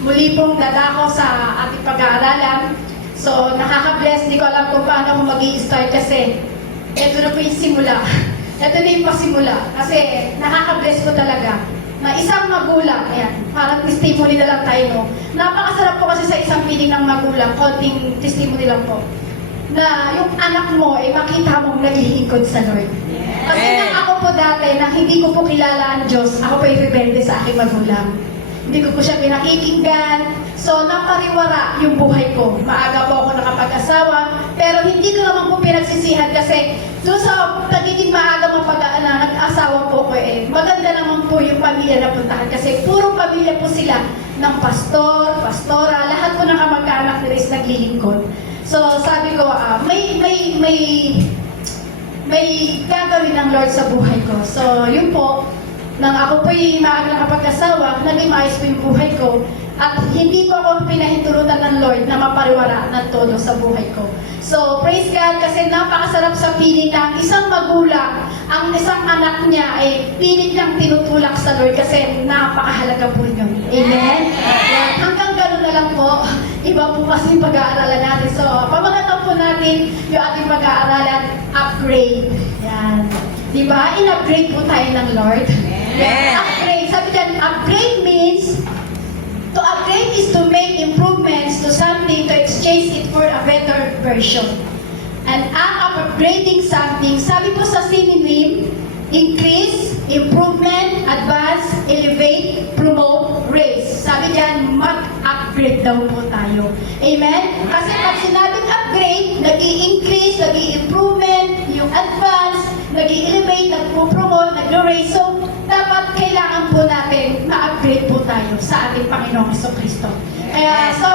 muli pong dadako sa ating pag-aaralan. So, nakaka-bless. Di ko alam kung paano ako mag-i-start kasi ito na po yung simula. Ito na yung pasimula. Kasi nakaka-bless ko talaga na isang magulang, ayan, parang testimony na lang tayo, no? Napakasarap po kasi sa isang piling ng magulang, konting testimony lang po, na yung anak mo, makita mong naglilingkod sa Lord. Kasi nang ako po dati, nang hindi ko po kilala ang Diyos, ako po yung rebelde sa aking magulang. Hindi ko po siya pinakikinggan. So, napariwara yung buhay ko. Maaga po ako nakapag-asawa, pero hindi ko naman po pinagsisihan kasi doon sa nagiging maaga nag-asawa po ko maganda naman po yung pamilya na puntahan kasi puro pamilya po sila ng pastor, pastora, lahat po ng kamag-anak nila is naglilingkod. So, sabi ko, may gagawin ng Lord sa buhay ko. So, yun po, nang ako po'y maaga nakapag-asawa, naging maayos po yung buhay ko. At hindi po ako pinahintulutan ng Lord na mapariwara ng todo sa buhay ko. So, praise God kasi napakasarap sa piling ng isang magulang, ang isang anak niya ay pilit niyang tinutulak sa Lord kasi napakahalaga po yun. Amen? Yan. Hanggang gano'n na lang po. Iba po kasi yung pag-aaralan natin. So, pamagatan po natin yung ating pag-aaralan, upgrade. Yan. Diba? In-upgrade po tayo ng Lord. Yan. Upgrade. Sabi dyan, upgrade means to upgrade is to make improvements to something to exchange it for a better version. An act of upgrading something, sabi po sa synonym, increase, improvement, advance, elevate, promote, raise. Sabi dyan, mag-upgrade daw po tayo. Amen? Kasi pag sinabing upgrade, nag-i-increase, nag-i-improvement, yung advance, nag-i-elevate, nag-promote, nag-raise. So, dapat kailangan po natin ma-upgrade po tayo sa ating Panginoong Jesucristo. Kaya, so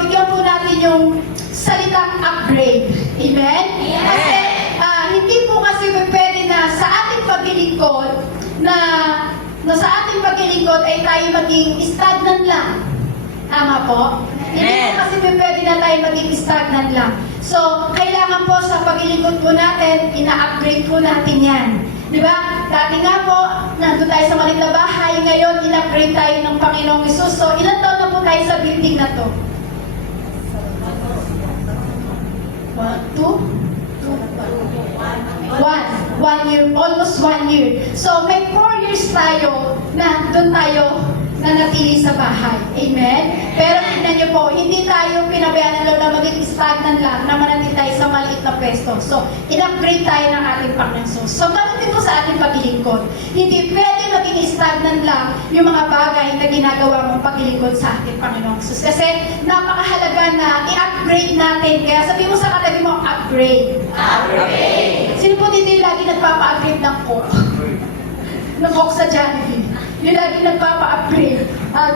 bigyan po natin yung salitang upgrade. Amen? Yes. Kasi, hindi po kasi pwede na sa ating paglilingkod, na sa ating paglilingkod ay tayo maging stagnant lang. Tama po? Hindi po kasi pwede na tayo maging stagnant lang. So, kailangan po sa paglilingkod po natin, ina-upgrade po natin yan. Di ba? Dati nga po, nandun tayo sa maliit na bahay. Ngayon, in-upgrade tayo ng Panginoong Hesus. So, ilan taon na po tayo sa building na to? 1 year, almost 1 year. So, may 4 years tayo na doon tayo nanatili sa bahay. Amen? Pero tignan niyo po, hindi tayo pinabayaan ng Lord na maging stagnant lang, na manatili tayo sa maliit na pwesto. So, in-upgrade tayo ng ating Panginoon. So, ganun din po sa ating paglilingkod. Hindi pwede maging stagnant lang yung mga bagay na ginagawa mong paglilingkod sa ating Panginoon. Kasi, napakahalaga na i-upgrade natin. Kaya sabi mo sa katabi mo, upgrade. Upgrade! Sino po dito yung lagi nagpapa-upgrade ng Coke? Ng Coke sa Jollibee? Yung lagi nagpapa-upgrade.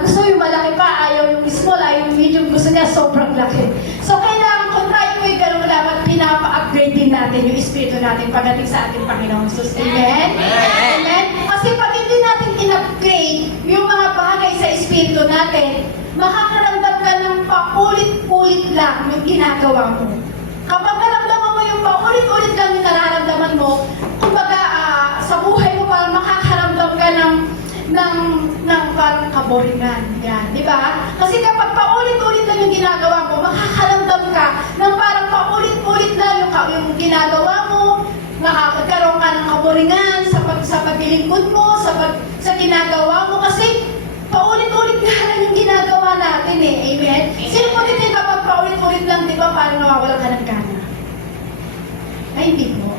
Gusto yung malaki pa, ayaw yung small, ayaw yung medium, gusto niya sobrang laki. So, kailangan kung tayo po yung gano'n dapat pinapa-upgrade din natin yung espiritu natin pagdating sa ating Panginoong Hesus. Amen? Amen? Kasi pag hindi natin in-upgrade yung mga bagay sa espiritu natin, makakaramdam ka ng paulit-ulit lang yung ginagawa mo. Kapag naramdaman mo yung paulit-ulit lang yung nararamdaman mo, kumbaga sa buhay mo parang makakaramdam ka ng parang kaboringan. Yan, di ba? Kasi kapag paulit-ulit lang yung ginagawa mo, makakaramdam ka ng parang paulit-ulit lang yung ginagawa mo, makakaroon ka ng kaboringan sa paglilingkod mo, sa ginagawa mo, kasi paulit-ulit nga lang yung ginagawa natin eh. Amen? Sino po dito kapag paulit-ulit lang, di ba, parang nawawala ka ng gana? Ay, hindi po.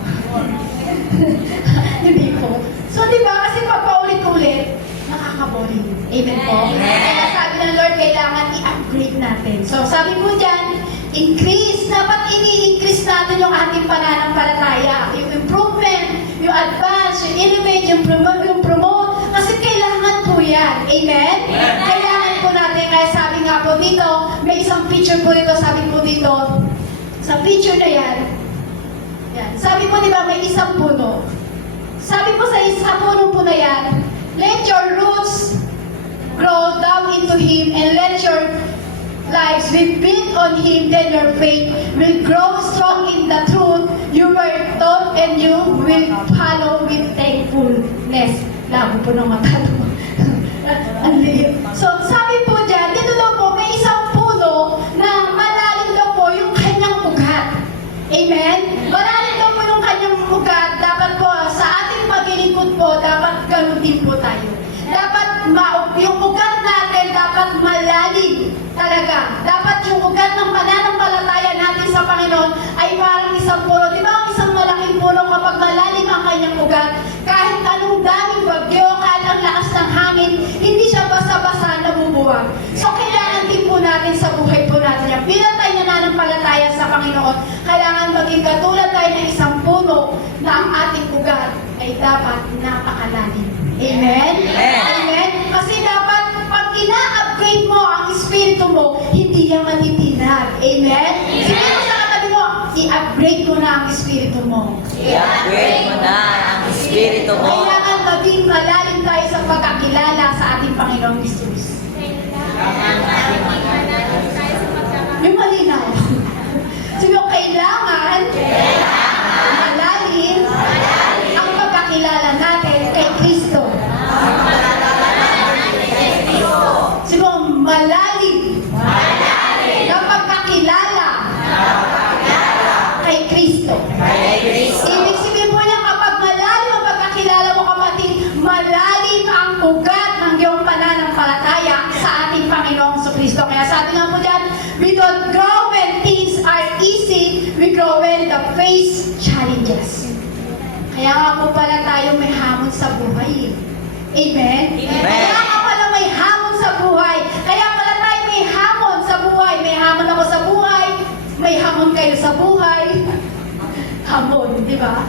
Hindi po. So, di ba, kasi pag paulit-ulit, nakaka-boring. Amen po? Kaya sabi ng Lord, kailangan i-upgrade natin. So, sabi po dyan, increase. Dapat ini-increase natin yung ating pananampalataya. Yung improvement, yung advance, yung elevate, yung promote. Kasi kailangan po yan. Amen? Kailangan po natin. Kaya sabi nga po dito, may isang picture po dito, sabi po dito, sa picture na yan, sabi po, di ba, may isang puno. Sabi po sa isang puno po na yan, let your roots grow down into Him and let your lives be built on Him, then your faith will grow strong in the truth you were taught and you will follow with thankfulness. Labo po ng mata. Ang liit. So, sabi po dyan, dito daw ugat. Kahit anong daming bagyo, kahit ang lakas ng hangin, hindi siya basta-basta nabubuwag. So kailangan din po natin sa buhay po natin yan. Bilang tayo nananampalataya sa Panginoon, kailangan maging katulad tayo ng isang puno na ang ating ugat ay dapat napakalalim. Amen? Amen? Kasi dapat pag ina-upgrade mo ang espiritu mo, hindi yan matitinag. Amen? Sige mo sa katabi mo, i-upgrade mo na ang espiritu mo. I-upgrade mo na ang espiritu mo. Kailangan maging malalim tayo sa pagkakilala sa ating Panginoong Jesus. Yung malinaw. Sige, kailangan malalim ang pagkakilala natin kay Kristo. Sige, malalim ang pagkakilala kay Kristo. Ibig sabihin po niya, kapag malalim ang pagkakilala mo, kapatid, malalim ang ugat ng iyong pananampalataya sa ating Panginoong Kristo. Kaya sabi nga po dyan, we don't grow when things are easy, we grow when the face challenges. Kaya nga po pala tayo may hamon sa buhay. Amen? Kaya nga pala may hamon sa buhay. Kaya pala tayo may hamon sa buhay. May hamon ako sa buhay. May hamon kayo sa buhay. Hamon, di ba?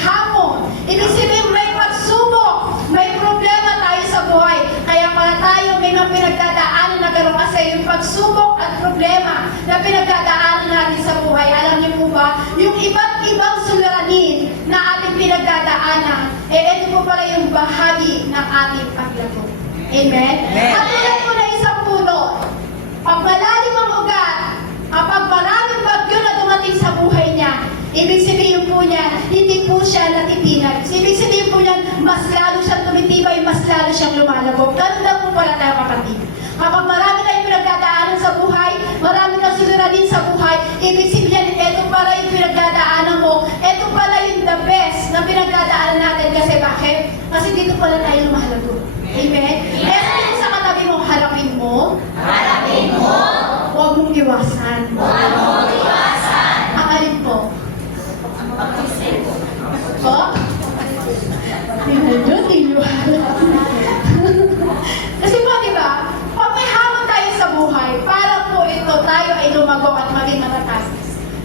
Hamon. Ibig sabihin may pagsubok. May problema tayo sa buhay. Kaya pala tayo may mga pinagdadaanan na gano'n kasi yung pagsubok at problema na pinagdadaanan natin sa buhay. Alam niyo po ba, yung iba't ibang suliranin na ating pinagdadaanan, ito po pala yung bahagi ng ating paglago. Amen? At tulad po na isang puno, pag malalim ang ugat, kapag maraming bagyo na dumating sa buhay niya, ibig sabihin po niya, hindi po siya natitinag. Ibig sabihin po niya, mas lalo siyang tumitibay, mas lalo siyang lumalabog. Ganun lang po pala tayo, kapatid. Kapag marami tayong pinagdadaanan sa buhay, marami kang suliranin sa buhay, ibig sabihin, ito pala yung pinagdadaanan mo, ito pala yung the best na pinagdadaanan natin. Kasi bakit? Kasi dito pala tayo lumalago. Amen? Kaya sabihin sa katabi mo, harapin mo. Huwag mong iwasan. Ang alin po? Po? Medyo tiniwala. Kasi po, di ba? Pag may hamon tayo sa buhay, para po ito tayo ay lumago at maging matatas.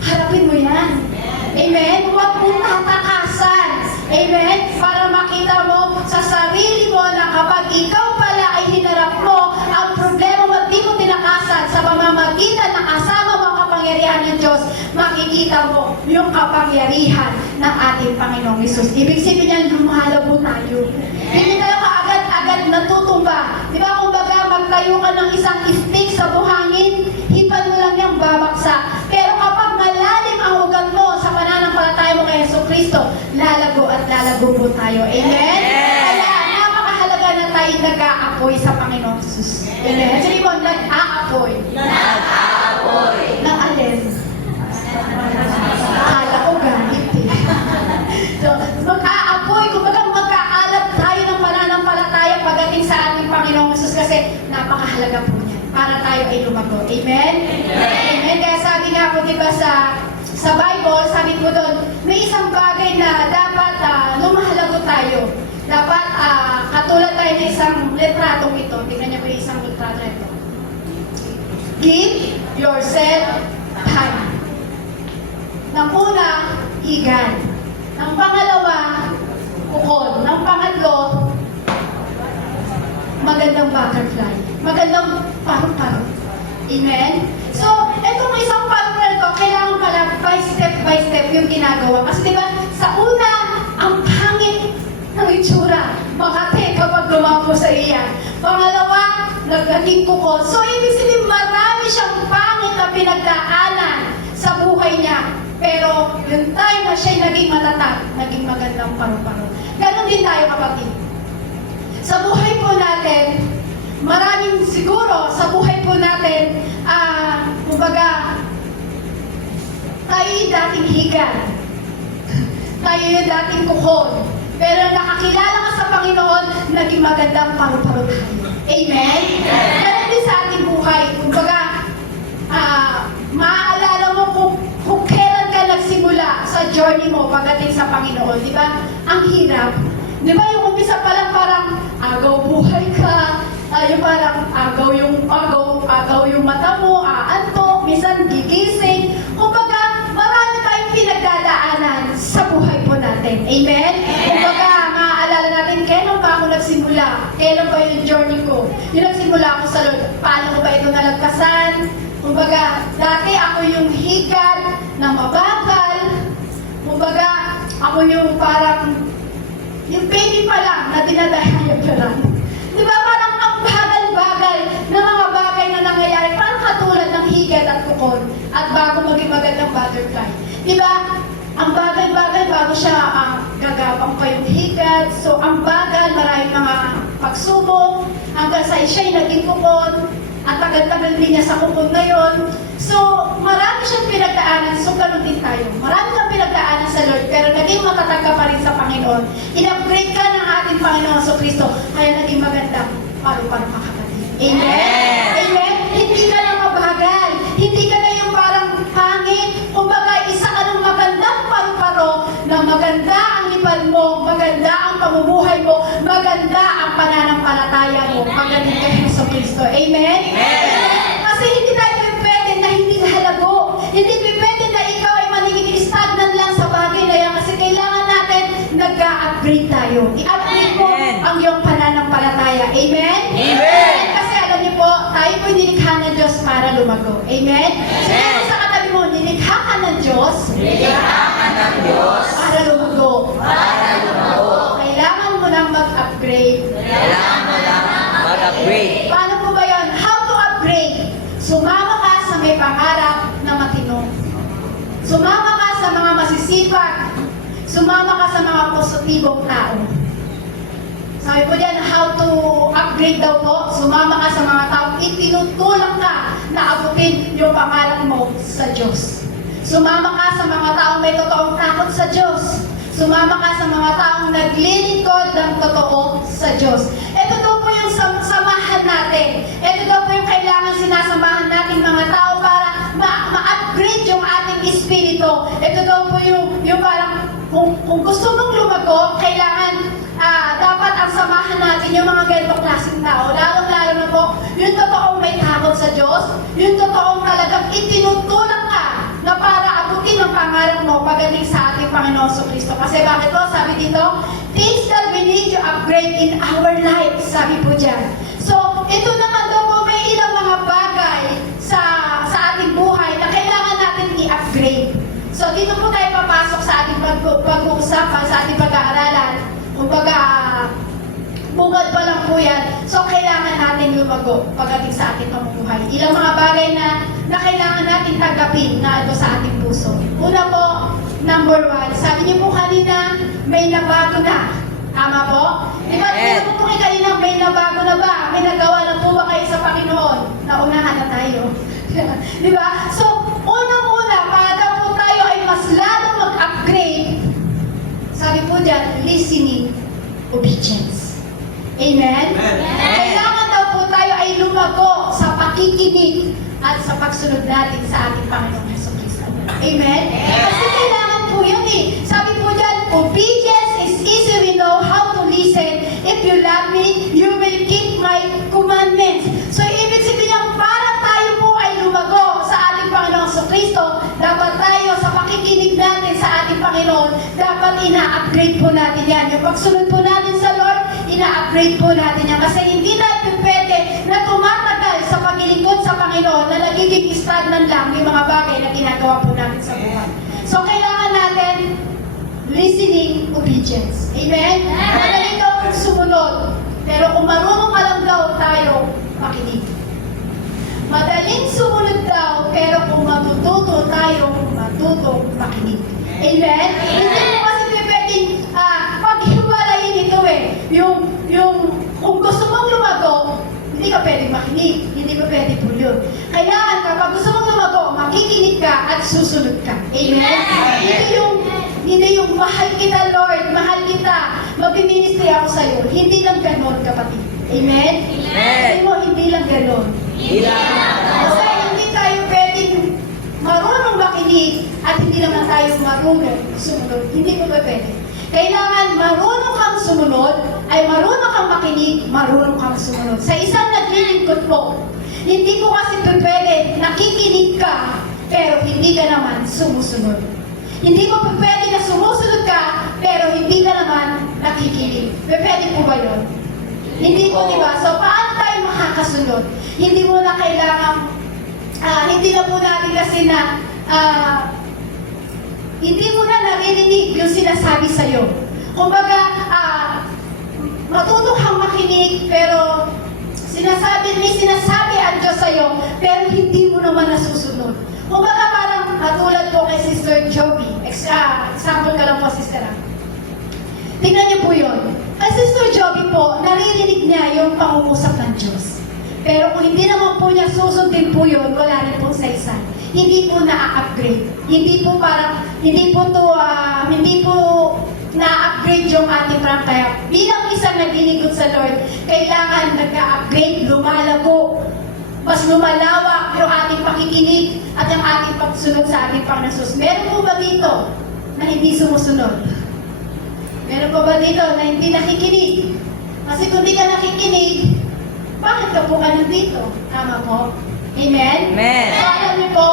Harapin mo yan. Amen? Huwag mong tatakasan. Amen? Para makita mo sa sarili mo na kapag ikaw pala ay hinarap mo ang problema mo at di mo tinakasan sa pamamagitan ng kasama mo ang kapangyarihan ng Diyos, makikita mo yung kapangyarihan ng ating Panginoong Hesus. Ibig sabihin niyan, lumalabo tayo. Hindi tayo kaagad-agad natutumba. Di ba kung baga magtayo ka ng isang stick sa buhangin, hipan mo lang yung babaksak. Pero kapag malalim ang ugat mo sa pananampalataya mo kay Hesus Kristo, lalago at lalago po tayo. Amen? Kaya napakahalaga na tayo nag-aapoy sa Panginoong Hesus. Amen? Sabi mo, nag-aapoy. Ng alin? Akala ko ganit eh. So, mag-aapoy, kumbaga mag-aalap tayo ng pananampalataya pagdating sa ating Panginoong Hesus kasi napakahalaga po niya para tayo ay lumago. Amen? Amen? Kaya sabi nga po, diba sa Bible, sabi po doon, may isang bagay na dapat lumahalago tayo. Dapat katulad tayo ng isang litratong ito. Tingnan niyo po yung isang litrato ito. Give yourself time. Ng una, higan. Ng pangalawa, ukol. Ng pangatlo, magandang butterfly. Magandang parang-parang. Amen? So, itong isang parang to, kailangan pala by step yung ginagawa. Kasi diba, sa una, ang pangit ng itsura. Makate kapag lumapo sa iyan. Pangalawa, naging kukol. So, ibig sabihin, marami siyang pangit na pinagdaanan sa buhay niya. Pero, yung time na siya'y naging matatag, naging magandang paru-paro. Ganon din tayo, kapatid. Sa buhay po natin, maraming siguro, sa buhay po natin, kumbaga, tayo yung dating higan. Tayo yung dating kukol. Pero nakakilala ka sa Panginoon, naging magandang paru-paro tayo. Amen? Ganon din sa ating buhay. Kumbaga, maaalala mo kung kailan ka nagsimula sa journey mo pagdating sa Panginoon, di ba? ang hirap. Di ba yung umpisa pa lang parang agaw buhay ka, yung parang agaw yung mata mo, aantok, minsan gigising. Kumbaga, marami tayong pinagdadaanan sa buhay po natin. Amen? Kumbaga, maaalala natin, kailan ba ako nagsimula? Kailan ba yung journey ko? Yung nagsimula ako sa Lord, paano ko ba ito nalagpasan? Kumbaga, dati ako yung higad na mabagal. Kumbaga, ako yung parang, yung baby pa lang na dinadayayaran. Di ba parang ang bagal-bagal na mga bagay na nangyayari, parang katulad ng higad at kukon at bago maging magandang butterfly. Di ba? Ang bagal-bagal bago siya gagapang pa yung higad. So, ang bagal, maraming mga pagsubok, hanggang sa siya'y naging kukon, at tagal-tagal din niya sa kukon na yon. So, marami siyang pinagdaanan. So, ganun din tayo. Marami kang pinagdaanan sa Lord, pero naging matatag ka pa rin sa Panginoon. In-upgrade ka ng ating Panginoon sa Kristo, kaya naging maganda paru-paro ka kapatid. Amen? Amen? Hindi ka na mabagal. Hindi ka na yung parang hangin. Kumbaga, isa ka ng magandang paru-paro na maganda ang lipan mo, maganda ang pamumuhay mo, maganda ang pananampalataya mo. Magaling kayo sa Kristo. Amen? Kasi hindi tayo pwede na hindi halago. Hindi pwede na ikaw ay maniging stagnant lang sa bagay na yan kasi kailangan natin nag-upgrade tayo. I-upgrade mo ang iyong pananampalataya. Amen? Amen. Kasi alam niyo po, tayo po nilikha ng Diyos para lumago. Amen? Sabi mo sa katabi mo, nilikha ka ng Diyos para lumago. Kailangan mo lang mag-upgrade. Kailangan mo lang mag-upgrade. Paano po ba yun? How to upgrade? Sumama ka sa may pangarap na matino. Sumama ka sa mga masisipag. Sumama ka sa mga positibong tao. Sabi po dyan, how to upgrade daw po? Sumama ka sa mga taong itinutulak ka na abutin yung pangarap mo sa Diyos. Sumama ka sa mga taong may totoong takot sa Diyos. Sumama ka sa mga taong naglilingkod ng totoo sa Diyos. Ito daw po yung samahan natin. Ito daw po yung kailangan sinasamahan natin mga tao para ma-upgrade yung ating espiritu. Ito daw po yung parang kung gusto mong lumago, kailangan dapat ang samahan natin yung mga ganitong klaseng tao. Lalong-lalo na po, yung totoong may takot sa Diyos, yung totoong talagang itinutulak ka na para abutin ang pangarap mo pagdating sa ating Panginoon sa Kristo. Kasi bakit po? Sabi dito, things that we need to upgrade in our life. Sabi po dyan. So, ito naman daw po may ilang mga bagay sa ating buhay na kailangan natin i-upgrade. So, dito po tayo papasok sa ating pag-uusapan, sa ating pag-aaralan. Kumbaga, bungad pa lang po yan. So, kailangan natin lumago pagdating sa ating pamumuhay. Ilang mga bagay na kailangan natin tanggapin na ito sa ating puso. Una po, number 1, sabi niyo po kanina, may nabago na. Tama po? Di ba, tinanong po kayo kanina, may nabago na ba? May nagawa na po ba kayo sa Panginoon? Naunahan na tayo. Di ba? So, unang-una, para daw po tayo ay mas lalong mag-upgrade, sabi po dyan, listening, obedience. Amen? Kailangan daw po tayo ay lumago sa pakikinig at sa pagsunod natin sa ating Panginoong Jesucristo. Amen? Kasi kailangan po yun eh. Sabi po dyan, obedience is easy, we know how to listen. If you love me, you will keep my commandments. So, ibig sabihin para tayo po ay lumago sa ating Panginoong Jesucristo, dapat tayo sa pakikinig natin sa ating Panginoon, dapat ina-upgrade po natin yan. Yung pagsunod po natin sa Lord, ina-upgrade po natin yan. Kasi hindi natin pwede na tumatagal sa paglilingkod sa Panginoon na nagiging stagnant lang yung mga bagay na ginagawa po natin sa buhay. So, kailangan natin listening, obedience. Amen? Madali daw kung sumunod. Pero kung marunong ka lang daw tayo, makinig. Madaling sumunod daw, pero kung matututo tayo, makinig. Amen? Hindi mo kasi pwedeng paghiwalayin ito eh. Kung gusto mong lumago, hindi ka pwedeng makinig. Hindi ka pwedeng po yun. Kailangan kapag gusto mong lumago, makikinig ka at susunod ka. Amen? Hindi yung mahal kita, Lord, mahal kita, mag-ministry ako sa'yo. Hindi lang ganon, kapatid. Amen? Sabi mo, hindi lang ganon. Kasi hindi tayo pwedeng marunong makinig at hindi naman tayo marunong sumunod. Hindi ko ba pwede? Kailangan marunong kang sumunod, ay marunong kang makinig, marunong kang sumunod. Sa isang naglilingkod po, hindi po kasi pwede nakikinig ka, pero hindi ka naman sumusunod. Hindi mo pwede na sumusunod ka, pero hindi ka naman nakikinig. Pwede po ba yun? Hindi po, di ba? So, paano tayo makakasunod? Hindi mo na kailangan, hindi na po natin kasi na, hindi mo na naririnig yung sinasabi sa'yo. Kumbaga, matuto kang makinig, pero may sinasabi ang Diyos sa'yo, pero hindi mo naman nasusunod. Kumbaga parang katulad ko kay Sister Joby. Example ka lang po, Sister. Tingnan niyo po yun. Kay Sister Joby po, naririnig niya yung pangungusap ng Diyos. Pero kung hindi naman po niya susundin po yun, wala rin pong saysay. Hindi po na-upgrade. Hindi po na-upgrade yung ating prangkaya. Bilang isang naglilingkod sa Lord, kailangan nag-upgrade, lumalago, mas lumalawak yung ating pakikinig at yung ating pagsunod sa ating Panginoon Jesus. Meron po ba dito na hindi sumusunod? Meron po ba dito na hindi nakikinig? Kasi kung di ka nakikinig, bakit ka po ka nandito? Tama po? Amen? Amen. So, alam niyo po,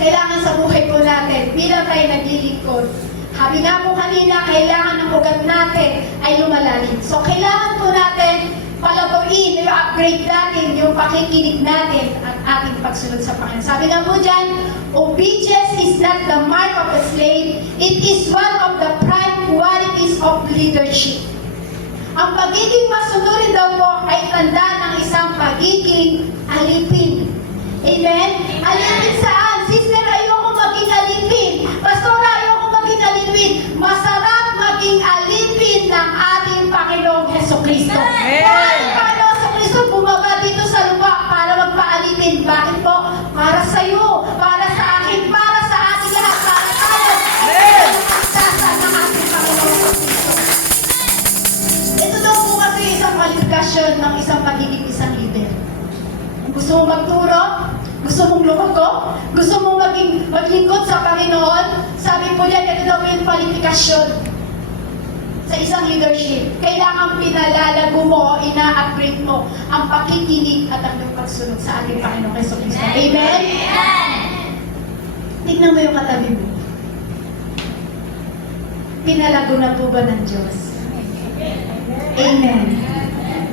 kailangan sa buhay po natin, bilang tayo naglilingkod, sabi nga po kanina, kailangan ng ugat natin ay lumalalim. So, kailangan po natin palaguin, i-upgrade natin yung pakikinig natin at ating pagsunod sa Panginoon. Sabi nga po dyan, obedience is not the mark of a slave, it is one of the prime qualities of leadership. Ang pagiging masunurin daw po ay tanda ng isang pagiging alipin. Amen? Alipin saan? Sister, ayoko maging alipin. Pastora, ayoko maging alipin. Masarap maging alipin ng ating Panginoong Hesukristo. Amen. Ang Panginoong Hesukristo bumaba dito sa lupa para magpaalipin. Bakit po? Para sa iyo, para sa akin, para sa ating lahat, para tayo. Amen. Sasa ng ating Panginoong Hesukristo. Ito daw po kasi isang kwalifikasyon ng isang pagiging isang leader. Gusto mong magturo? Gusto mong lumago? Gusto mong maglingkod sa Panginoon? Sabi po yan, ito daw po yung kwalifikasyon sa isang leadership. Kailangan pinalalago mo o ina-upgrade mo ang pakikinig at ang pagsunod sa ating Panginoon Jesucristo. Amen? Tignan mo yung katabi mo. Pinalago na po ba ng Diyos? Amen.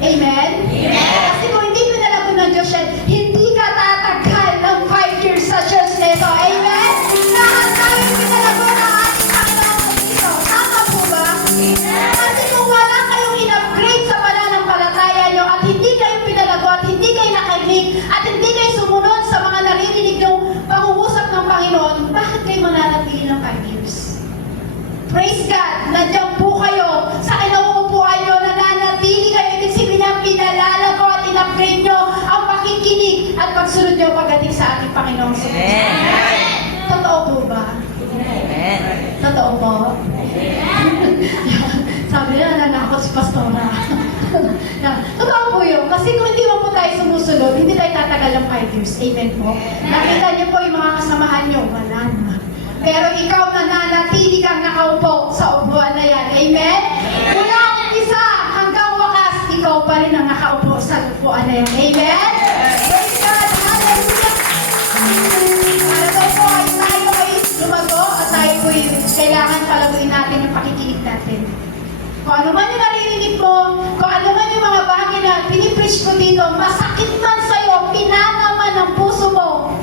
Amen? Kasi kung hindi pinalago ng Diyos yan, hindi ka tatagal ng 5 years sa church nito. Amen? Lahat tayo pinalago ng ating Panginoon Kristo. Tama po ba? Kasi kung wala kayong in-upgrade sa pananampalataya nyo at hindi kayo pinalago at hindi kayo nakinig at hindi kayo sumunod sa mga naririnig yung pangungusap ng Panginoon, bakit kayo mananatili ng 5 years? Praise God! Nandiyan po kayo sa kinauupuan nyo, nananatili kayo. Ibig sabihin niya, pinalalago at in-upgrade nyo ang pakikinig at pagsunod nyo pagdating sa ating Panginoong Jesus. Amen. Totoo po ba? Amen. Totoo po? Sabi na, nananakot si Pastora. Totoo po yun. Kasi kung hindi mo po tayo sumusunod, hindi tayo tatagal ng 5 years. Amen po. Nakita niyo po yung mga kasamahan nyo, wala na. Pero ikaw nananatili kang nakaupo sa upuan na yan. Amen? Mula umpisa hanggang wakas, ikaw pa rin ang nakaupo sa upuan na yan. Amen? Praise God! Hallelujah! Para daw po ay tayo ay lumago at tayo po kailangan palaguin natin yung pakikinig natin. Kung ano man yung naririnig mo, kung ano man yung mga bagay na pinipreach ko dito, masakit man sa'yo, pinanaman ang puso mo.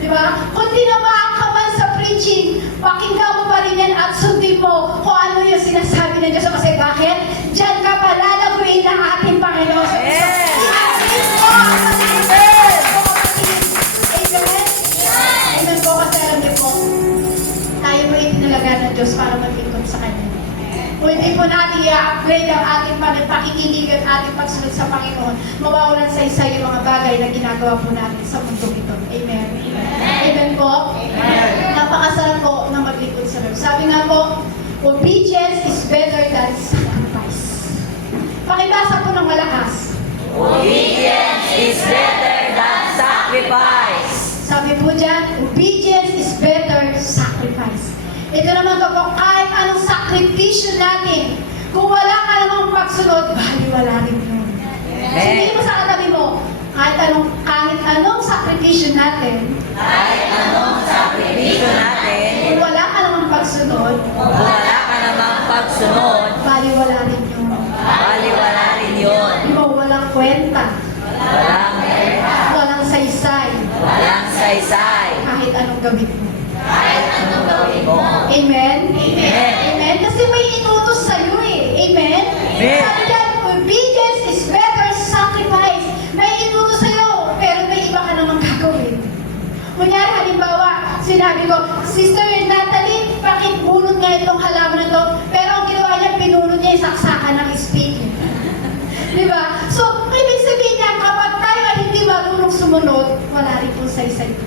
Diba? Kung tinamaan ka man sa preaching, pakinggan mo pa rin yan at sundin mo kung ano yung sinasabi ng Diyos. Kasi bakit? Diyan ka palalaguin ng ating Panginoon. I-upgrade mo ang pakikinig mo. Amen? Amen po kasi alam niyo po, tayo mo itinalaga ng Diyos para maglingkod sa Kanya. Kung hindi po natin i-upgrade ang ating pakikinig at ating pagsunod sa Panginoon, mawawalan sa isa yung mga bagay na ginagawa po natin sa mundo ito. Amen? Amen po? Amen. Napakasarap po na maglingkod sa Lord. Sabi nga po, obedience is better than sacrifice. Pakibasa po ng malakas. Obedience is better than sacrifice. Sabi po dyan, obedience is better sacrifice. Ito naman po, kahit sakripisyo natin. Kung wala ka namang pagsunod, baliwala rin yun. Sabihin mo sa katabi mo, kahit anong sakripisyo natin, Kahit anong sakripisyo natin, kung wala ka namang pagsunod, kung wala ka namang pagsunod, baliwala rin yun. baliwala rin yun. Di ba, walang kwenta, walang saysay, Walang saysay. kahit anong gawin mo. Kahit anong gawin mo. Amen? Amen. Amen? Kasi may inutos sa'yo eh. Amen? Amen. Sabi dyan, obedience is better sacrifice. May inutos sa'yo, pero may iba ka namang gagawin. Kunyari, halimbawa, sinabi ko, Sister Natalie, bakit bunot nga itong halaman na to? Pero ang ginawa niya, pinunod niya yung saksakan ng speaking. Di ba? So, ibig sabihin niya, kapag tayo ay hindi marunong sumunod, wala rin pong saysay po.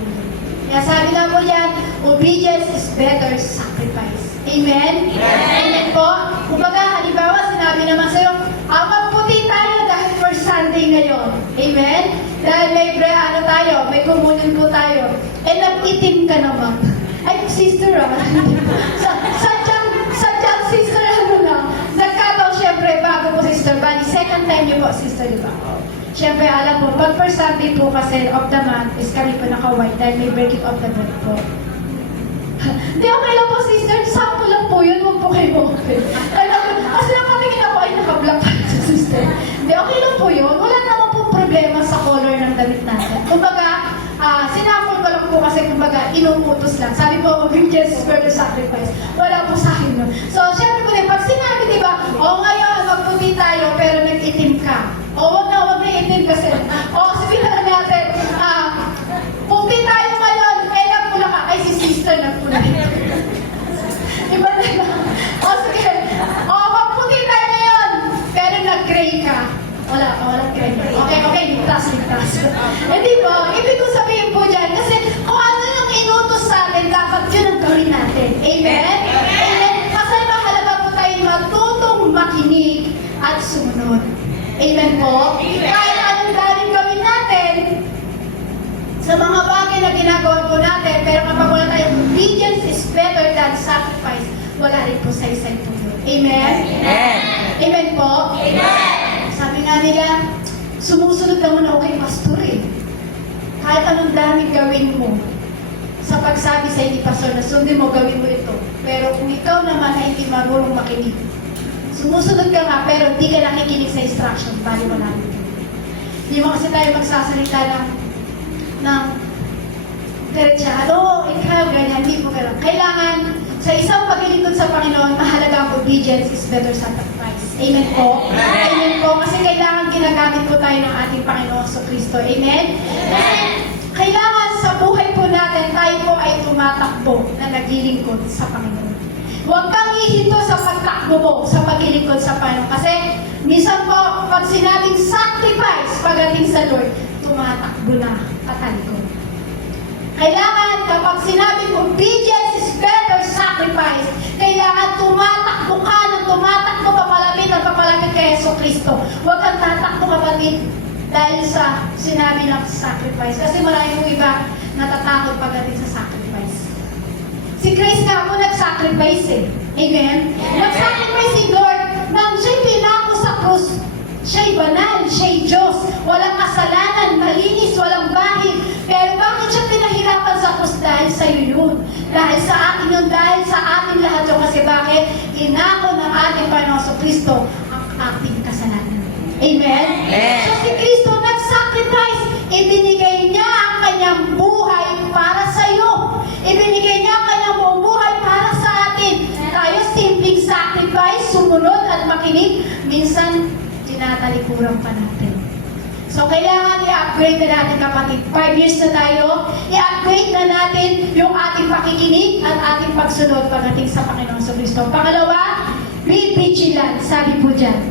Kaya sabi nga po yan, obedience is better sacrifice. Amen? Amen po. Kumbaga, halimbawa, sinabi naman sa'yo, magputi tayo dahil for Sunday ngayon. Amen? Dahil tayo, may communion po tayo. Eh, nag-itim ka naman. Ay, sister, sadyang sister, nagkataon syempre, bago po sister Bunny. Second time niyo po, sister, di ba? Siyempre, alam po, pag first Sunday po kasi of the month is kami po naka-white dahil may breaking of the bread po. Hindi, okay lang po, sister. Sakto lang po yun. Huwag po kayo okay. Kasi nakatingin ako, ay naka-black pa si sister. Hindi, okay lang po yun. Wala naman po problema sa color ng damit natin. Kumbaga, sinapol ko lang po kasi kumbaga, inuutos lang. Sabi po, obedience is better sacrifice. Wala po sa akin nun. So, syempre po din, pag sinabi, di ba, ngayon, magputi tayo, pero nag-itim ka. Wag na itim kasi. Sabihin na natin, puti tayo ngayon, nagpula ka. Ay, si sister nagpula. Iba na ba? Sige. Magputi tayo ngayon, pero nag-gray ka. Walang gray. Okay, ligtas. Di ba? Ibig ko sabihin po dyan, kasi kung ano yung inutos sa atin, dapat yun ang gawin natin. Amen? Amen. Kasi mahalaga po tayo matutong makinig at sumunod. Amen po? Kahit anong galing gawin natin, sa mga bagay na ginagawa po natin, pero kapag wala tayong obedience is better than sacrifice, wala rin po sa-isay po yun. Amen? Amen. Amen po? Amen! Sabi nga nila, sumusunod naman ako kay pastor eh. Kahit anong daming gawin mo, sa pagsabi sa hindi pastor na sundin mo, gawin mo ito. Pero kung ikaw naman ay hindi marunong makinig, sumusunod ka nga, pero hindi ka nakikinig sa instruction, bali mo namin. Hindi mo kasi tayo magsasalita ng diretsado, ikaw, ganyan, hindi mo gano'n. Kailangan, sa isang paglilingkod sa Panginoon, mahalaga ang obedience is better sacrifice. Amen po? Amen po, kasi kailangan ginagamit po tayo ng ating Panginoon sa Kristo. Amen? Amen! Kailangan sa buhay po natin, tayo po ay tumatakbo na naglilingkod sa Panginoon. Huwag kang ihinto sa pagtakbo mo, sa paglilingkod sa Panginoon. Kasi minsan po, pag sinabing sacrifice pagdating sa Lord, tumatakbo na katalikod. Kailangan kapag sinabing obedience is better sacrifice, kailangan tumatakbo ka ng tumatakbo papalapit kay Yeso Kristo. Huwag kang tatakbo kapatid dahil sa sinabi ng sacrifice. Kasi marami mong iba natatakot pagdating sa sacrifice. Si Christ nga po nag-sacrifice eh. Amen? Nag-sacrifice si Lord nang siya'y pinako sa krus. Siya'y banal, siya'y Diyos. Walang kasalanan, malinis, walang bahid. Pero bakit siya pinahirapan sa krus? Dahil sa'yo yun. Dahil sa atin yun, dahil sa atin lahat yun. Kasi bakit? Inako ng ating Panginoon sa Kristo ang ating kasalanan. Amen? Amen. So si Kristo nag-sacrifice. Ibinigay niya ang kanyang buhay para sa'yo. Ibinigay niya ang kanyang buong buhay para sa atin. Tayo simpleng sacrifice, sumunod at makinig. Minsan, tinatalikuran pa natin. So, kailangan i-upgrade na natin kapatid. 5 years na tayo, i-upgrade na natin yung ating pakikinig at ating pagsunod pagdating sa Panginoon sa Kristo. Pangalawa, be vigilant. Sabi po dyan.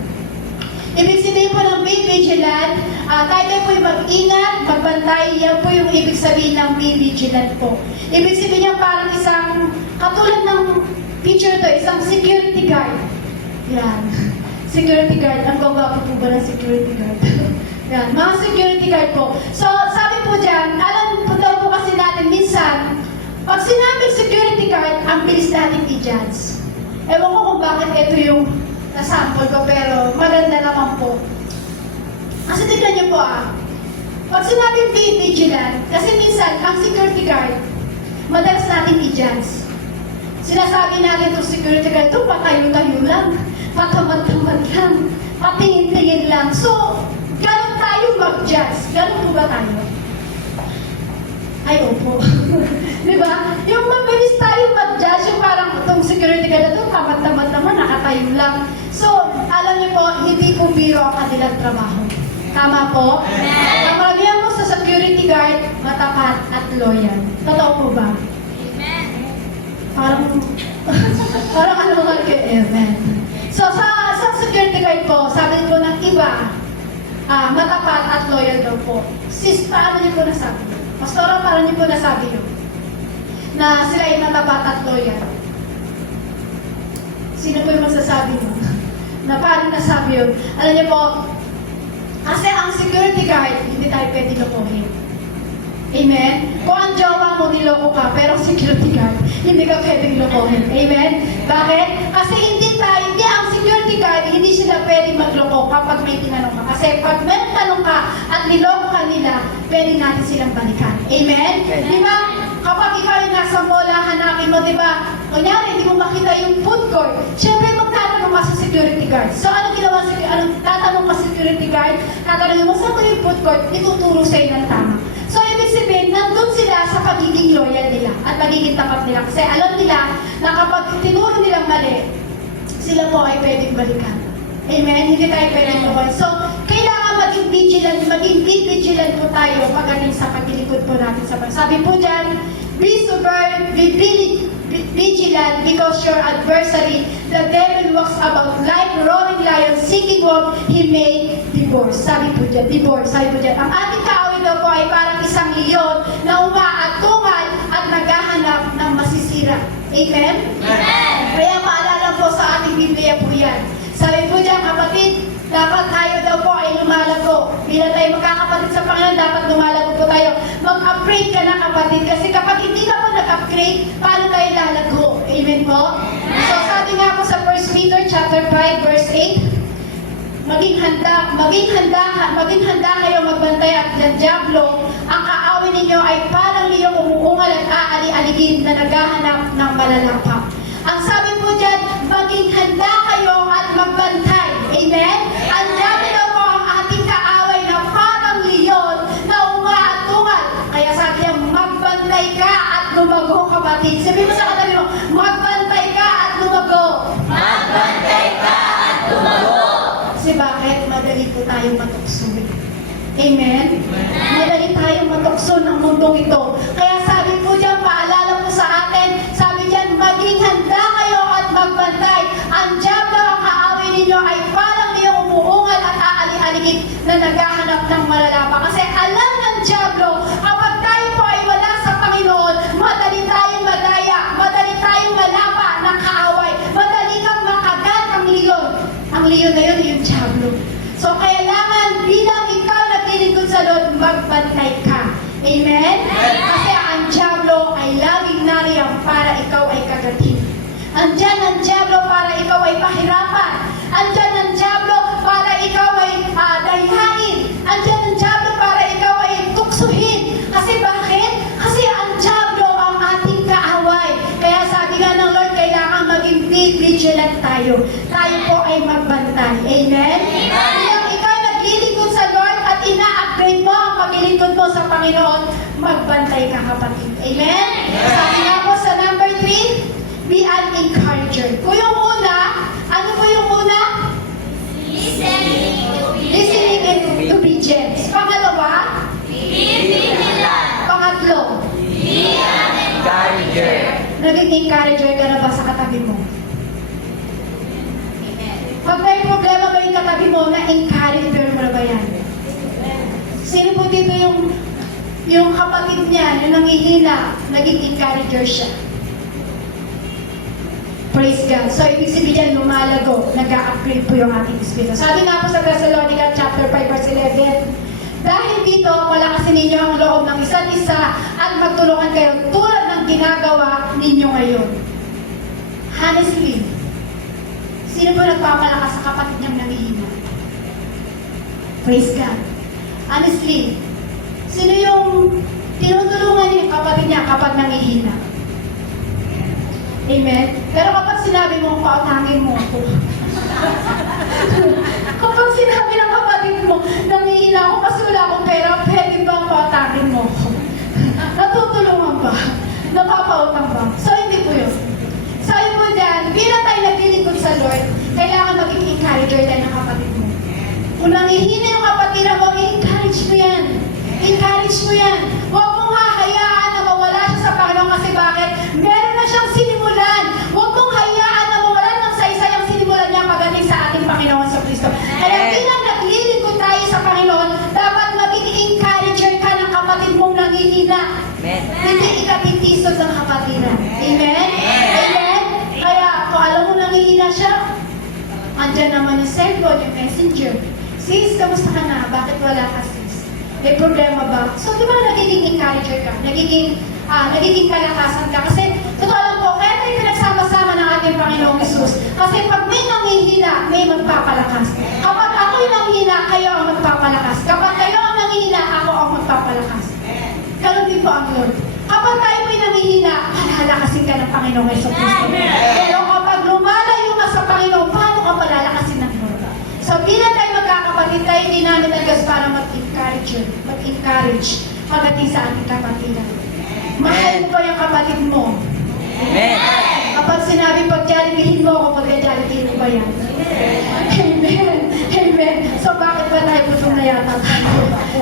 Ibig sabihin po ng be vigilant, tayo po yung mag-ingat, magbantay. Yan po yung ibig sabihin ng be vigilant po. Ibig sabihin niya parang isang, katulad ng picture to, isang security guard. Yan. Security guard. Ang gagawin po ba ng security guard? Yan. Mga security guard po. So, sabi po dyan, alam po daw po kasi natin minsan, pag sinabing security guard, ang bilis natin i-judge. Ewan ko kung bakit ito yung nasample ko, pero maganda naman po. Kasi tignan niyo po pag sinabing be vigilant, kasi minsan, ang security guard, madalas natin i-judge. Sinasabi natin itong security guard, ito patayo-tayo lang, patamad-tamad lang, patingin-tingin lang. So, ganun tayo mag-judge. Ganun po ba tayo? Ay, opo. Di ba? Yung mabilis tayo mag-judge, yung parang itong security guard na ito, tamad-tamad naman, nakatayo lang. So, alam niyo po, hindi po biro ang kanilang trabaho. Tama po? Ang maramihan po sa security guard, matapat at loyal. Totoo po ba? Parang ano nga kayo, amen. So, sa security guard po, sabi po ng iba, matapat at loyal daw po. Sis, paano niyo po nasabi? Pastora, paano niyo po nasabi yun? Na sila ay matapat at loyal. Sino po yung magsasabi mo? Na paano nasabi yun? Alam niyo po, kasi ang security guard, hindi tayo pwede lokohin. Amen? Kung ang jowa mo, niloko ka, pero security guard, hindi ka pwedeng lokohin. Amen? Bakit? Kasi hindi ang security guard, hindi sila pwedeng magloko kapag may tinanong ka. Kasi pag may tanong ka at niloko ka nila, pwede natin silang balikan. Amen? Di ba? Kapag ikaw yung nasa mall, hanapin mo, di ba? Kunyari, hindi mo makita yung food court. Siyempre, magtatanong ka sa security guard. So, ano ginawa sa tatanong ka sa security guard? Tatanungin mo, saan ko yung food court? Ituturo sa'yo ng tama. So, ibig sabihin, nandun sila sa pagiging loyal nila at pagiging tapat nila. Kasi alam nila na kapag tinuro nilang mali, sila po ay pwedeng balikan. Amen? Hindi tayo pwedeng balikan. So, kailangan maging vigilant po tayo pagdating sa paglilingkod po natin sa bansa. Sabi po dyan, be sober, be vigilant because your adversary, the devil, walks about like a roaring lion, seeking whom he may devour. Sabi po dyan, ang ating kaaway daw po ay parang isang leon na umaatungan at naghahanap ng masisira. Amen? Amen. Kaya maalala po sa ating Biblia po yan. Sabi po dyan, kapatid, dapat tayo daw po ay lumalago. Bilang tayo magkakapatid sa Panginoon, dapat lumalago po tayo. Mag-upgrade ka na, kapatid. Kasi kapag hindi ka po nag-upgrade, paano tayo lalago? Amen po? So sabi nga po sa 1 Peter chapter 5 verse 8, maging handa kayo magbantay at ng dyablo. Ang kaawin ninyo ay parang liyong umuungal at aali-aligid na naghahanap ng malalapak. Ang sabi po dyan, maging handa kayo at magbantay. Amen? Ang dyablo daw po ang ating kaaway na parang leon na umaatungal. Kaya sabi niya, magbantay ka at lumago, kapatid. Sabi mo sa katabi mo, magbantay ka at lumago. Magbantay ka at lumago. Kasi bakit? Madali po tayong matukso. Amen? Madali tayong matukso ng mundong ito. Kaya sabi po dyan, paalala po sa atin, sabi dyan, maging handa kayo at magbantay. Ang dyablo ang kaaway ninyo ay parang niyong umuungal at aali-aligid na naghahanap ng malalapa. Kasi alam ng dyablo, kapag tayo po ay wala sa Panginoon, madali tayong madaya, madali tayong malapa ng kaaway, madali kang makagat ang leon. Ang leon na yun, yung dyablo. So, kailangan bilang ikaw naglilingkod sa Lord, magbantay ka. Amen? Kasi ang dyablo ay laging nariyang para ikaw ay kagatin. Andyan ang dyablo para ikaw ay pahirapan. Andyan ang dyablo para ikaw ay dahihain. Andyan ang dyablo para ikaw ay tuksuhin. Kasi bakit? Kasi ang dyablo ang ating kaaway. Kaya sabi nga ng Lord, kailangan maging vigilant tayo. Tayo po ay magbantay. Amen? Bilang ikaw naglilingkod sa Lord at ina-upgrade mo ang paglilingkod mo sa Panginoon, magbantay ka, kapatid. Amen? Sabi nga po sa number 3, be an encourager. Kung yung una, ano po yung una? Listening and obedience. Pangalawa? Pangatlo? Encourager. Naging encourager ka na ba sa katabi mo? Pag may problema ba yung katabi mo, na-encourager mo na ba yan? Sino po dito yung kapatid niya, yung nangihina, naging encourager siya? Praise God. So, ibig sabihin lumalago, nag-upgrade po yung ating espiritu. Sabi nga po sa Thessalonica chapter 5 verse 11, dahil dito, palakasin ninyo ang loob ng isa't isa at magtulungan kayo tulad ng ginagawa ninyo ngayon. Honestly, Sino po nagpapalakas sa kapatid niyang nangihina? Praise God. Honestly, sino yung tinutulungan niya yung kapatid niya kapag nangihina? Amen? Pero kapag sinabi mo, pautangin mo ako. Kapag sinabi ng kapatid mo, nangihina ako kasi wala akong pera, pwede bang pautangin mo ako? Natutulungan ba? Napapautang ba? So, hindi po yun. Sabi mo dyan, bilang tayo naglilingkod sa Lord, kailangan maging encourager tayo ng kapatid mo. Kung nangihina yung kapatid mo, encourage mo yan. Encourage mo yan. Huwag mong hahayaan na mawala siya sa Panginoon kasi bakit? Meron na siyang sinimulan. Huwag mong hayaan na mawalan ng saysay ang sinimulan niya pagdating sa ating Panginoon sa Kristo. Kaya bilang naglilingkod tayo sa Panginoon, dapat maging encourager ka ng kapatid mong nangihina. Hindi ikatitisod ng kapatiran. Amen? Amen? Kaya kung alam mo nangihina siya, andyan naman yung cellphone, yung messenger. Sis, kamusta ka na? Bakit wala ka, sis? May problema ba? So, di ba nagiging encourager ka? Nagiging kalakasan ka? Kasi, totoo lang po, kaya tayo pinagsama-sama ng ating Panginoong Isus. Kasi pag may nanghihina, may magpapalakas. Kapag ako'y nanghihina, kayo ang magpapalakas. Kapag kayo ang nanghihina, ako ang magpapalakas. Ganun din po ang Lord. Kapag tayo po'y nanghihina, palalakasin ka ng Panginoong Isus Kristo. Pero kapag lumalayo ka sa Panginoon, paano ka palalakasin ng Lord? So, bilang tayo magkakapatid, tayo hindi namin nagkas para mag-encourage pagdating sa ating kapatiran. Mahal mo ba yung kapatid mo? Amen. Kapag sinabi, pag-jalibihin mo ako, pag-jalibihin mo ba yan? Amen. Amen. So, bakit ba tayo putong na yata?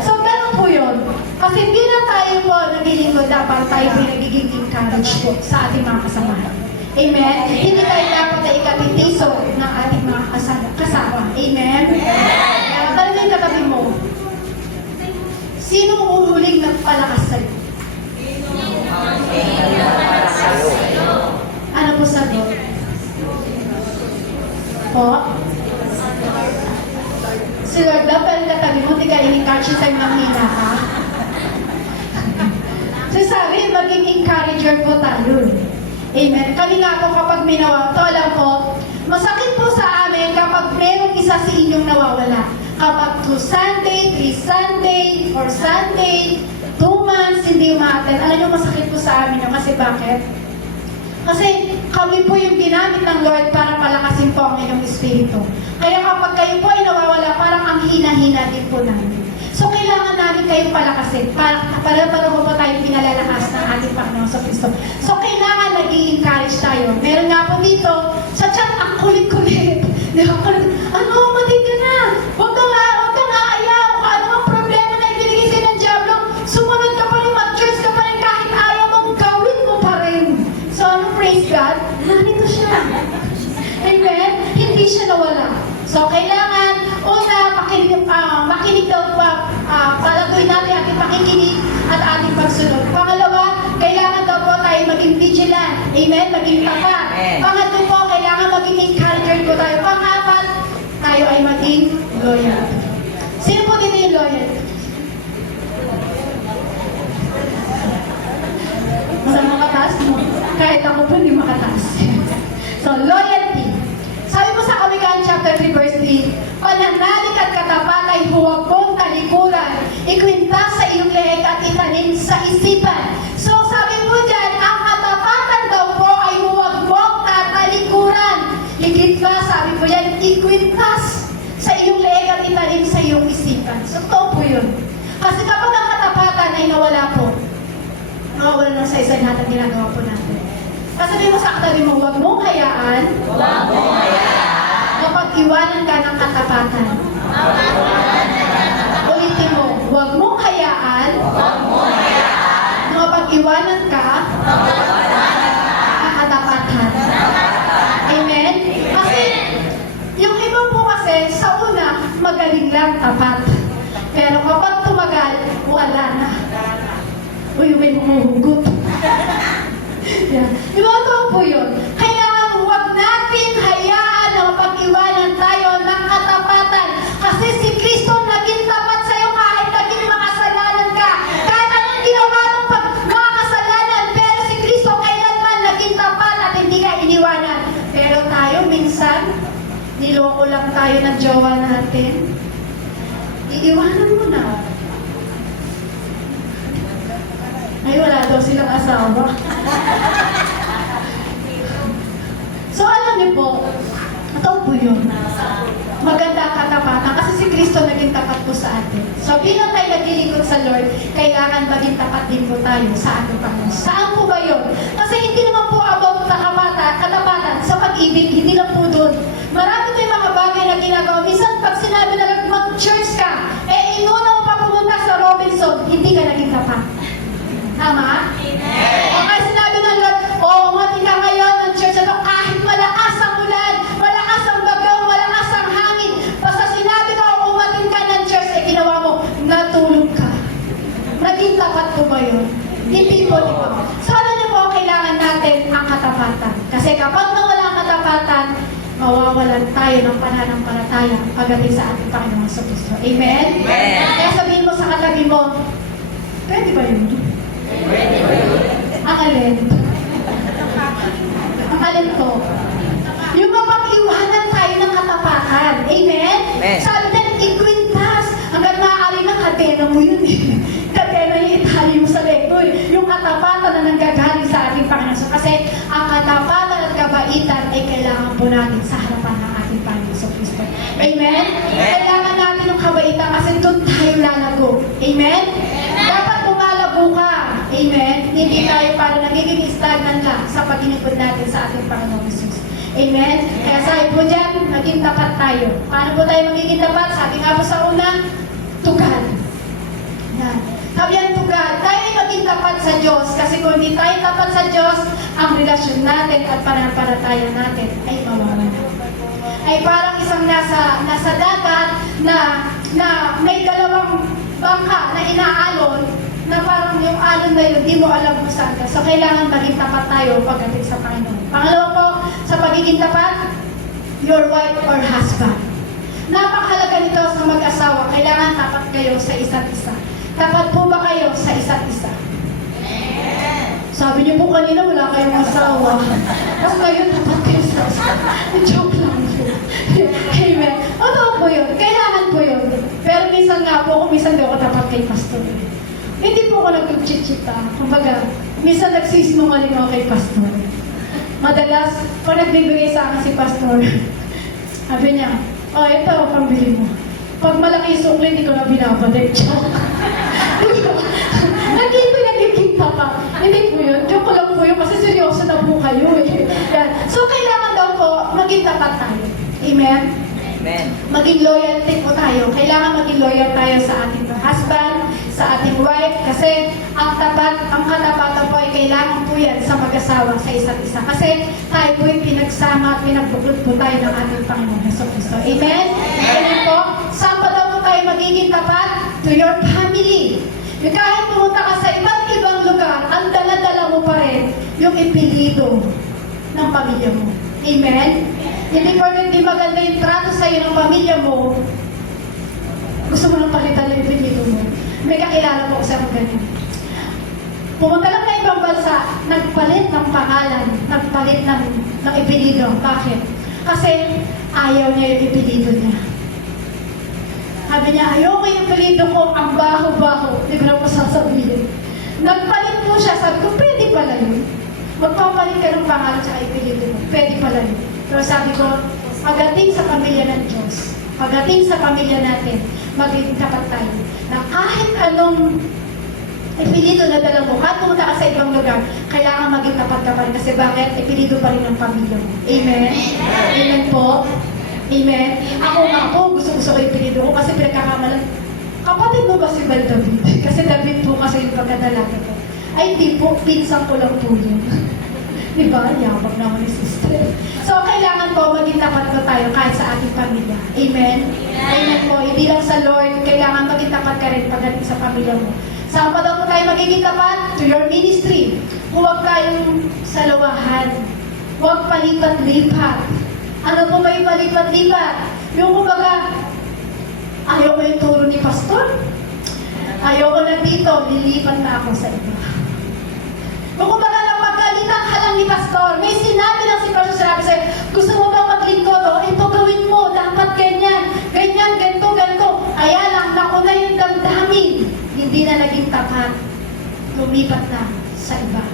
So, ganun po yun. Kasi bilang tayo po naglilingkod, dapat tayo po nagiging encourage po sa ating mga kasamahan. Amen? Hindi tayo dapat na ikatitiso ng ating mga kasama. Amen? Kaya tanongin yung katabi mo, sino uhuling nagpalakas sa'yo? Ano po sagot? Po? Si Lord daw, pero katabi mo, hindi ka in-encourage sa'yo ng hina ka? So sabi, maging encourager po tayo. Amen. Kami nga po kapag minawa, to alam po, masakit po sa amin kapag merong isa sa inyong nawawala. Kapag 2 Sunday, 3 Sunday, 4 Sunday, 2 months, hindi umaaten. Alam nyo, masakit po sa amin yun. Kasi bakit? Kasi kami po yung ginamit ng Lord para palakasin po ang inyong espiritu. Kaya kapag kayo po ay nawawala, parang ang hina-hina din po namin. So, kailangan namin kayong palakasin para po tayo pinalalakas ng ating Panginoon sa Kristo. So, kailangan nag-i-encourage tayo. Meron nga po dito, sa chat, ang kulit-kulit. Di ba? Ano, matig ka na. Huwag ka nga ayaw. Ano ang problema na ibinigay sa'yo ng Diablo? Sumunod ka pa rin, mag-church ka pa rin, kahit ayaw mong gawin mo pa rin. So, ano, praise God? Nandito siya. Amen? Hindi siya nawala. So, kailangan, una, makinig daw pa, palagoy natin ating pakikinig at ating pagsunod. Pangalawa, kailangan daw po tayo maging vigilant. Amen? Maging tapat. Pangatlo po, kailangan maging encourager po tayo. Pang-apat, tayo ay maging loyal. Sino po dito yung loyal? Sa makataas mo. Kahit ako po hindi makataas. So, loyalty. Sabi mo sa Kawikaan chapter 3 verse 3, pananalig at katapat ay huwag mong talikuran, ikwintas sa iyong leeg at itanim sa isipan. So sabi mo dyan, ang katapatan daw po ay huwag mong tatalikuran. Higit pa, sabi po yan, ikwintas sa iyong leeg at itanim sa iyong isipan. So totoo po yun. Kasi kapag ang katapatan ay nawala po, nawawala ng sa isa natin ginagawa po natin. Kasabi mo sa katabi mo, huwag mong hayaan. Huwag mong hayaan. Mapag-iwanan ka ng katapatan. Ulitin mo, huwag mong hayaan. Huwag mong hayaan. Mapag-iwanan ka ng katapatan. Amen? Kasi, yung iba po kasi, sa una, magaling lang tapat. Pero kapag tumagal, wala na. Uy, may humuhugot. Yeah. Di ba ito po yun? Kailangan huwag natin hayaan na mapag-iwanan tayo ng katapatan. Kasi si Kristo naging tapat sa'yo kahit naging makasalanan ka. Kahit anong ginawa ng makasalanan, pero si Kristo kailanman naging tapat at hindi ka iniwanan. Pero tayo minsan, makulang tayo ng jowa natin, iiwanan mo na. Ay, wala daw silang asawa. So, alam niyo po, totoo po yun. Maganda ang katapatan kasi si Kristo naging tapat po sa atin. So, bilang tayo naglilingkod sa Lord, kailangan maging tapat din po tayo sa ating Panginoon. Saan po ba yun? Kasi hindi naman po about katapatan sa pag-ibig, hindi lang po doon. Marami tayong mga bagay na ginagawa. Minsan, pag sinabi na lang mag-church ka, inuna mo pa pumunta sa Robinson, hindi ka naging tapat. Tama? O kaya sinabi ng Lord, umating ka ngayon ng church na to, kahit malakas ang ulan, malakas ang bagyo, malakas ang hangin, basta sinabi ko, umating ka ng church, ginawa mo, natulog ka. Naging tapat po ba yun? Hindi po, di ba? So, alam niyo po, kailangan natin ang katapatan. Kasi kapag nawala ang katapatan, mawawalan tayo ng pananampalataya pagdating sa ating Panginoon sa Kristo. Amen? Amen. Kaya sabihin mo sa katabi mo, pwede ba yun? Ang alin? Ang alin po? Yung mapag-iwanan tayo ng katapatan. Amen? Amen. Sabi na, ikwintas. Hanggang maaari na kadena mo yun eh. Kadena yung itali mo sa lego eh. Yung katapatan na nanggagaling sa ating Panginoon. So, kasi ang katapatan at kabaitan ay kailangan po natin sa harapan ng ating Panginoon sa Kristo. Amen? Kailangan natin yung kabaitan kasi doon tayo lalago. Amen? Dapat lumalago ka. Amen? Hindi tayo para nagiging stagnant lang sa paglinipod natin sa ating Panginoon Jesus. Amen? Kaya sabi po dyan, maging tapat tayo. Paano po tayo magiging tapat? Sabi nga po sa una, tugal. Yan. Sabi yan, tugal. Tayo ay maging tapat sa Diyos. Kasi kung hindi tayo tapat sa Diyos, ang relasyon natin at pananampalataya natin ay mawawala. Ay parang isang nasa dagat na may dalawang bangka na inaalon na parang yung alon na yun, di mo alam kung saan ka. So, kailangan maging tapat tayo pagdating sa Panginoon. Pangalawa po, sa pagiging tapat, your wife or husband. Napakahalaga nito sa mag-asawa. Kailangan tapat kayo sa isa't isa. Tapat po ba kayo sa isa't isa? Sabi niyo po kanina, wala kayong asawa. Tapos ngayon, tapat kayo sa isa. Joke lang po. Amen. Totoo po yun. Kailangan po yun. Pero minsan nga po, kung minsan di ako tapat kay pastor. Hindi po ako nag-chichita. Kumbaga, minsan nagsisinungaling ako kay pastor. Madalas, kung nagbibigay sa akin si pastor, sabi niya, ito, pambili mo. Pag malaki yung sukli, hindi ko na binabalik. Hindi po nagiging tapat. Hindi po yun. Joke ko lang po yun kasi seryoso na po kayo eh. Yan. So, kailangan daw po maging tapat tayo. Amen? Amen. Maging loyalty po tayo. Kailangan maging loyal tayo sa ating husband, sa ating wife, kasi ang katapatan po ay kailangan po yan sa mag-asawa, sa isa't isa. Kasi tayo po yung pinagsama at pinagbukod po tayo ng ating Panginoon Hesus Kristo. Amen? Amen po. Saan pa daw po tayo magiging tapat? To your family. Yung kahit pumunta ka sa iba't ibang lugar, ang dala-dala mo pa rin yung ipilido ng pamilya mo. Amen? Hindi po hindi maganda yung trato sa'yo ng pamilya mo, gusto mo nang palitan yung ipilido mo. May kakilala po sa mga ganyan. Pumunta lang na ibang bansa, nagpalit ng pangalan, nagpalit ng ipilido. Bakit? Kasi ayaw niya yung ipilido niya. Sabi niya, ayoko yung ipilido ko, ang baho-baho. Hindi ko na po sasabihin. Nagpalit po siya, sabi ko, pwede pala yun. Magpapalit ka ng pangalan sa ipilido mo. Pwede pala yun. Pero sabi ko, pagdating sa pamilya ng Diyos, pagdating sa pamilya natin, magiging tapat tayo. Na kahit anong ipilido na dala mo, kahit pumunta ka sa ibang lugar, kailangan maging tapat ka pa rin. Kasi bakit? Ipilido pa rin ng pamilya mo. Amen? Amen po? Amen? Ako nga po, gusto ko ipilido ko kasi pinagkakamalan. Kapatid mo ba si Val David? Kasi David po kasi yung pagkadalaga ko. Ay, hindi po, pinsang ko lang po yun. Diba? Yabag naman ni sister. So, kailangan po maging tapat po tayo kahit sa ating pamilya. Amen? Amen po. Hindi lang sa Lord, kailangan maging tapat ka rin pagdating sa pamilya mo. Saan pa daw po tayo magiging tapat? To your ministry. Huwag tayong salawahan. Huwag palipat-lipat. Ano po ba yung palipat-lipat? Yung kumbaga, ayaw ko yung turo ni pastor. Ayaw ko na dito, lilipat na ako sa iba. Kung kumbaga napagalitan ka lang ni pastor, may sinabi lang si pastor, sinabi sa'yo, gusto mo bang maglingkod? O, ito gawin mo, dapat Kaya lang, nauna yung damdamin, hindi na naging tapat. Lumipat na sa iba.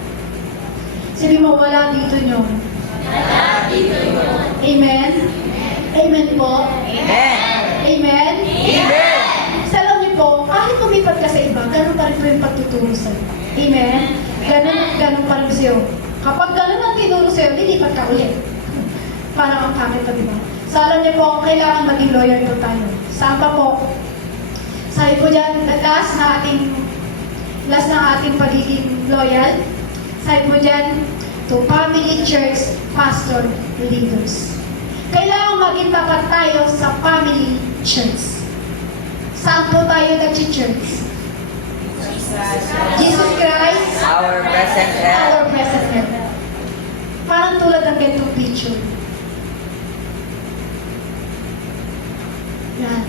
Sabi mo, wala dito nyo. Wala dito yun. Amen? Amen po? Amen. Amen? Amen. Sa alam niyo po, kahit lumipat ka sa iba, ganun pa rin po yung pagtuturo sa'yo. Amen? Ganun pa rin sa'yo. Kapag ganun ang tinuro sa'yo, lilipat ka ulit. Parang ang kakit pa, di ba? Sa alam niyo po, kailangan maging loyal po tayo. Saan pa po? Sabi po dyan, last ng ating pagiging loyal. Sabi po dyan, to family, church, pastor, leaders. Kailangan maging tapat tayo sa family, church. Saan po tayo nag-church? Jesus Christ, Our present help. our present help. Parang tulad ng ganitong picture. Yan.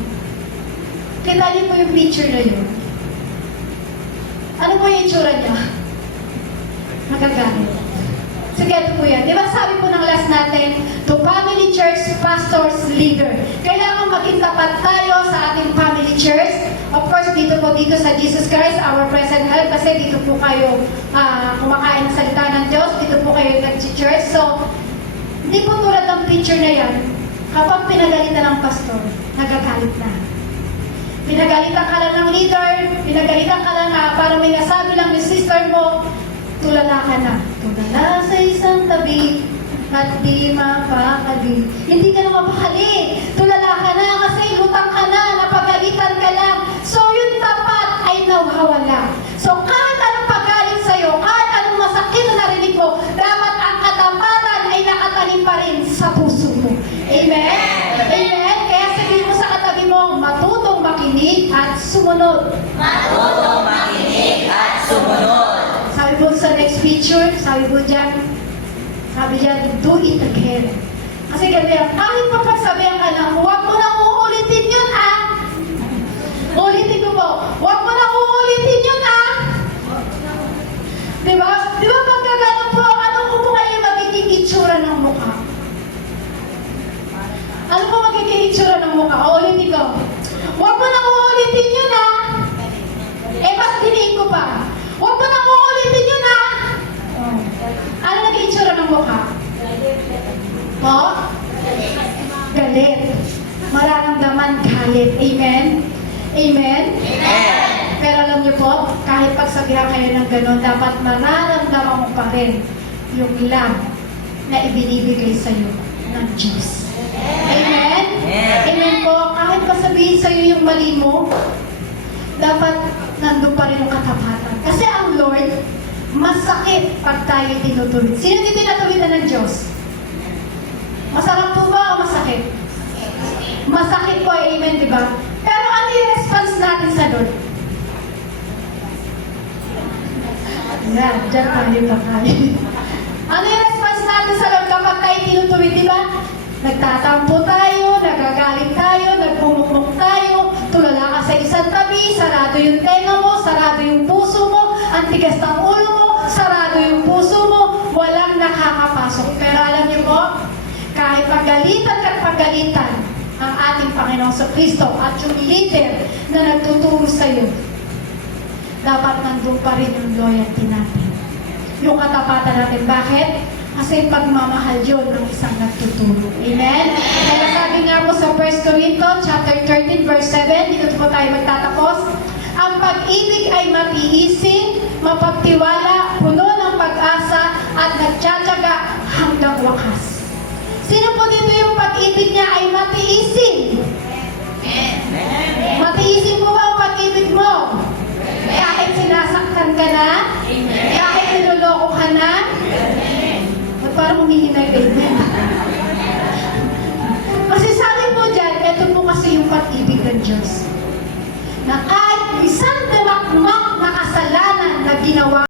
Kita niyo po yung picture na yun. Ano po yung itsura niya? Nagagalit. Sige, ito po yan. Di ba sabi po ng last natin, to family church, pastors, leader. Kailangan maging tapat tayo sa ating family church. Of course, dito sa Jesus Christ, our present help, kasi dito po kayo kumakain ng salita ng Diyos, dito po kayo nag-church. So, hindi po tulad ng picture na yan, kapag pinagalitan ng pastor, nagagalit na. Pinagalitan ka lang ng leader, pinagalitan ka lang na para may nasabi lang yung sister mo, tulala ka na. Tulala sa isang tabi at di mapakali. Hindi ka na mapakali. Tulala ka na kasi lutang ka na, napagalitan ka lang. So yung tapat ay nawawala. So kahit anong pagalit sa'yo, kahit anong masakit na narinig mo, dapat ang katapatan ay nakatanim pa rin sa puso mo. Amen? Amen? Kaya sabihin mo sa katabi mo, matutong makinig at sumunod. Matutong makinig at sumunod. Sabi po sa next picture, sabi dyan, do it again. Kasi ganyan, kahit pa pagsabihan ka na, huwag mo nang uulitin yun, ah! Ulitin ko po, huwag mo nang uulitin yun, ah! Diba? Diba pagka ganun po, ano po kayo magiging itsura ng mukha? Ano po magiging itsura ng mukha? Ulitin ko. Huwag mo nang uulitin yun, ah! Eh, mas diniin ko pa. Huwag mo nang uulitin yun, ah! Ano naging itsura ng mukha? Po? Galit. Mararamdaman galit. Amen? Amen? Amen. Pero alam niyo po, kahit pagsabihan kayo ng gano'n, dapat mararamdaman mo pa rin yung love na ibinibigay sa'yo ng Diyos. Amen? Amen po. Kahit pasabihin sa'yo yung mali mo, dapat nandun pa rin yung katapatan. Kasi ang Lord, masakit pag tayo tinutuwid. Sino dito tinatuwidan ng Diyos? Masarap po ba o masakit? Masakit po, amen, di ba? Pero ano yung response natin sa Lord? Yan, dyan tayo pa tayo. Ano yung response natin sa Lord kapag tayo tinutuwid, di ba? Nagtatampo tayo, nagagalit tayo, nagpumukmuk tayo, tulala ka sa isang tabi, sarado yung tenga mo, sarado yung puso mo, ang tigas ng ulo mo, sarado yung puso mo, walang nakakapasok. Pero alam niyo po, kahit pagalitan at pagalitan ang ating Panginoong Kristo at yung leader na nagtuturo sa iyo, dapat nandun pa rin yung loyalty natin. Yung katapatan natin. Bakit? Kasi pagmamahal yun ng isang nagtuturo. Amen? Kaya sabi nga po sa 1 Corinthians chapter 13 verse 7, dito po tayo magtatapos. Ang pag-ibig ay matiisin, mapagtiwala, puno ng pag-asa, at nagtsatsaga hanggang wakas. Sino po dito yung pag-ibig niya ay matiisin? Matiisin mo ba ang pag-ibig mo? Kahit sinasaktan ka na? Kahit niloloko ka na? At parang humihinay ka din. Kasi sabi po dyan, ito po kasi yung pag-ibig ng Diyos. Na kahit isang damakmak na kasalanan na ginawa